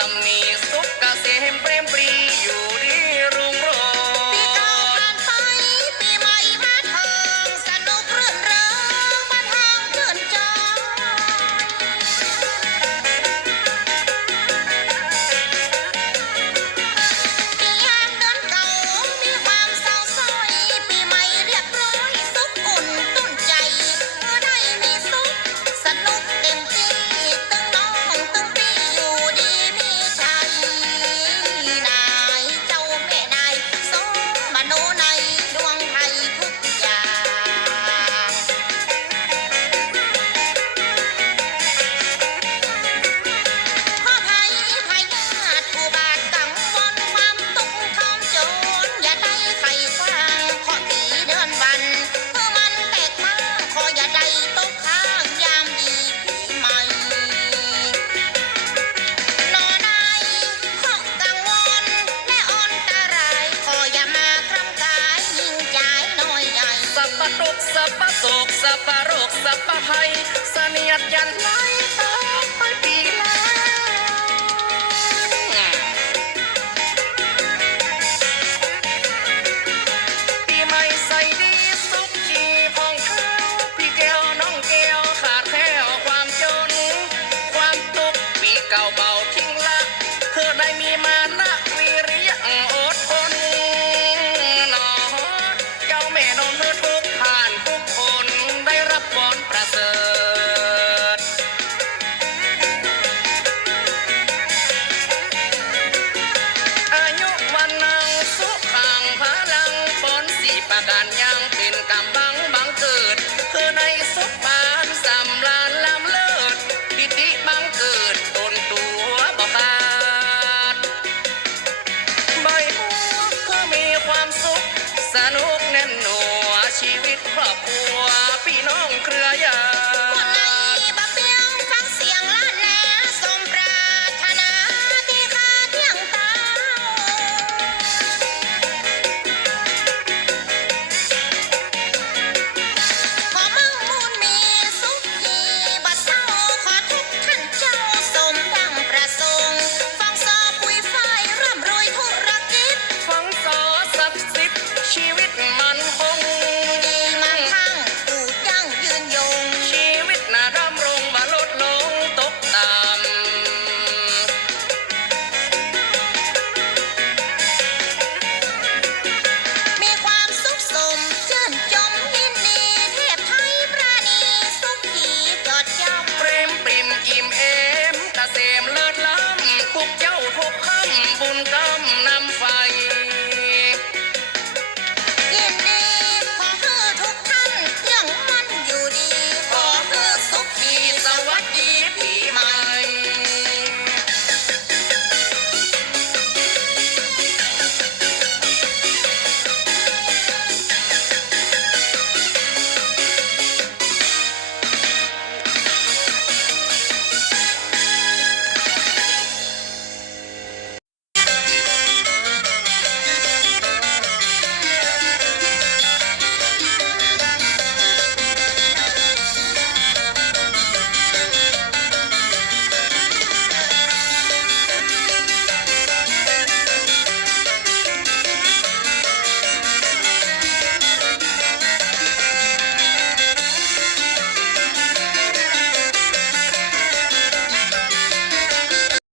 the music. cowboy.